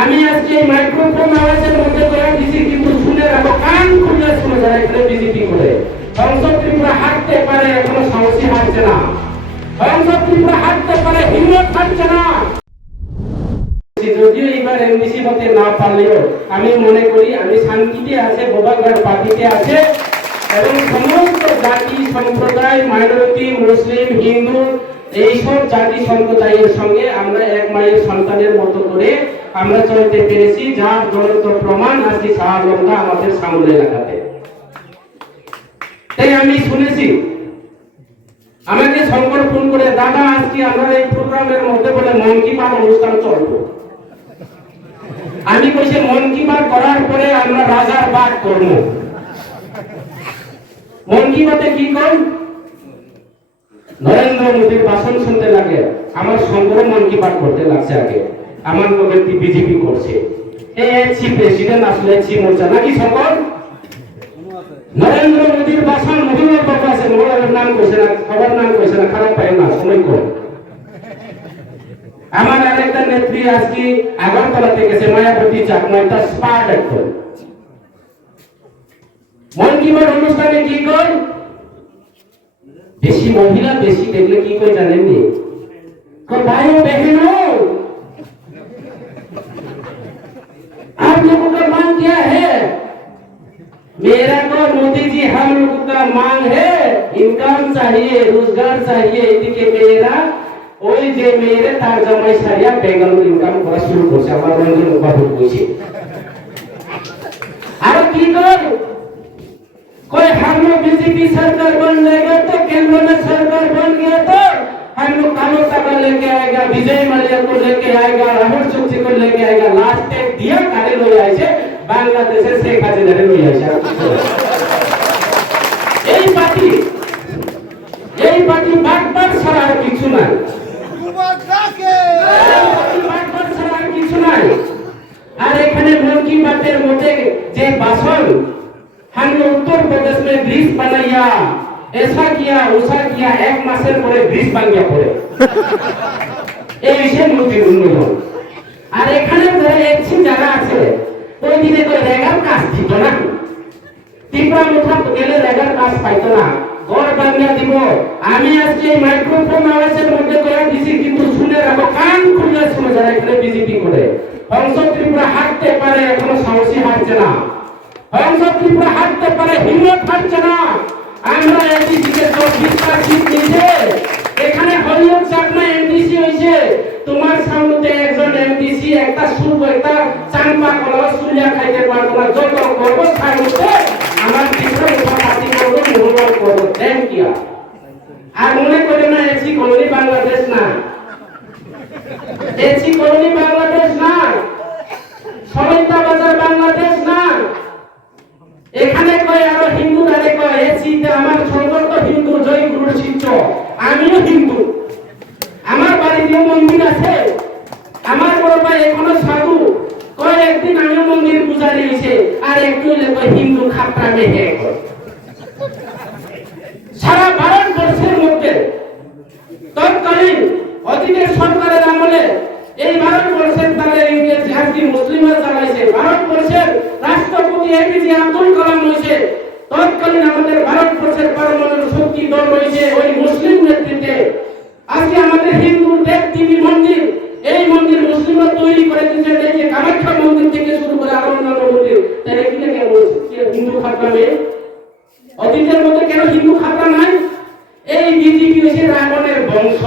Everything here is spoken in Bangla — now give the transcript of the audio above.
আমি আজকে এই মাইক্রোফোন আওয়াজের মধ্যে করে দিছি, কিন্তু শুনে রাখো, কান খুলে শুনে যারা এখানে বিজেপি করে। সংসদ ত্রিপুরা হাঁটতে পারে, এখনো সাহসী হাঁটছে না। সংসদ ত্রিপুরা হাঁটতে পারে, হিম্মত হাঁটছে না। যদিও এবার এমডিসি হতে না পারলেও আমি মনে করি আমি শান্তিতে আছে, বোবাঘাট পার্টিতে আছে, এবং সমস্ত জাতি সম্প্রদায়, মাইনরিটি, মুসলিম, হিন্দু, এইসব জাতি সম্প্রদায়ের সঙ্গে আমরা এক মায়ের সন্তানের মতো করে আমরা চলতে পেরেছি, যার জ্বলন্ত প্রমাণ আজকে শাহলঙ্গা আমাদের সামনে লাগাতে। তাই আমি শুনেছি, আমাকে শঙ্কর ফোন করে, দাদা আজকে আমরা এই প্রোগ্রামের মধ্যে বলে মন কি বাত অনুষ্ঠান চলবো। আমি কইছি মন কি বাত করার পরে আমরা রাজার বাদ করব। মন কি বাতে কি কর, নরেন্দ্র মোদীর ভাষণ শুনতে লাগে, আমার শঙ্কর মন কি বাত করতে লাগছে আগে, আমার লোকের বিজেপি করছে। এই প্রেসিডেন্ট আসলে মোর্চা নাকি শঙ্কর? নরেন্দ্র মোদীর ভাষণ মহিলার কথা আছে, মহিলার নাম কইছে না, সবার নাম কইছে না, খারাপ পায় না, সময় কম। আমার আরেকটা নেত্রী আজকে আগরতলাতে গেছে, মায়াবতী চাকমাই, তার স্পাট একদম। মন কি বাত অনুষ্ঠানে কি কর, বেশি মহিলা বেশি দেখলে কি কই জানেননি? भाइयों बहनों, आप लोगों का मांग क्या है? मेरा तो मोदी जी हम लोगों का मांग है, इनकम चाहिए, रोजगार चाहिए। इनके मेरा ওই যে মেয়েরে তার জামাই সারিয়া বেঙ্গালুরু ইনকাম করা শুরু করছে, আমার রঞ্জন বাবু কইছে। আর কি কর, कोई हम लोग बीजेपी सरकार बन जाएगा तो केंद्र में सरकार बन गया तो हम लोग कालो तक लेके आएगा, विजय माल्या को लेके आएगा, राहुल चौधरी को लेके आएगा, लास्ट एक दिया कारे लो आइছে বাংলাদেশে শেখ হাসিনা লো আইছে। এই পার্টি বাটপাট ছাড়া আর কিছু নাই, বাটপাট ছাড়া আর কিছু নাই। আর এখানে মন কি বাতের মধ্যে যে ভাষণ, हमने उत्तर प्रदेश में ब्रिज बनाया, ऐसा किया वैसा किया, एक मासेर परे ब्रिज बन गया परे। এই বিষয়ে মন্ত্রী উন্নয়ন। আর এখানে ধরে একছি যারা আছে, ওই দিনে তো রেগার কাজ দিত না, ত্রিপুরা মুঠা গেলে রেগার কাজ পাইতো না, ঘর বানিয়ে দিব। আমি আজকে এই মাইক্রোফোন আওয়াজের মধ্যে করে দিছি, কিন্তু শুনে রাখো, কান খুলে শুনে যারা এখানে বিজেপি করে। সংসদ ত্রিপুরা হাঁটতে পারে, এখনো সাহসী হাঁটছে না। সংসদ ত্রিপুরা হাঁটতে পারে, হিম্মত হাঁটছে না। আমরা এমডিসিকে 24টা সিট নিয়েছে, এখানে হরিয়ম চাকমা এমডিসি হয়েছে, তোমার সামনে একজন এমডিসি একটা সুপ একটা চাম্পা কলা সুলিয়া খাইতে পারতো না। যত করব সামনে আমার ত্রিপুরা পার্টি করবো, মনোবল করবো, দেন কিয়া। আর মনে করে না এসি কলোনি বাংলাদেশ না, এসি কলোনি বাংলাদেশ না, সবাইতা বাজার বাংলাদেশ না। এখানে কয় আরো হিন্দু দাঁড়ে কয় এসিতে আমার সংগত হিন্দু, জয় গুরু শিষ্য, আমিও হিন্দু, আমার বাড়িতেও মন্দির আছে, আমার বড় ভাই এখনো সাধু, কয় একদিন আমিও মন্দির পূজারি হয়েছে, আর একটু হলে কয় হিন্দু খাপড়া মেহে। সারা ভারতবর্ষের মধ্যে তৎকালীন অতীতের সরকারের আমলে এই ভারতবর্ষের তারা ইংরেজ আজকে মুসলিমরা চালাইছে, ভারতবর্ষের রাষ্ট্রপতি এপিজে আব্দুল কালাম হয়েছে, তৎকালীন আমাদের ভারতবর্ষের পারমাণবিক শক্তি দল রয়েছে ওই মুসলিম নেতৃত্বে। আজকে আমাদের হিন্দু দেব দেবী মন্দির, এই মন্দির মুসলিমরা তৈরি করে দিয়েছে, এই যে কামাখ্যা মন্দির থেকে শুরু করে আরো অন্যান্য মন্দির, তারা কিনা কেন হিন্দু খাতরামে? অতীতের মধ্যে কেন হিন্দু খাতরা নাই? এই বিজেপি হচ্ছে রাবণের বংশ।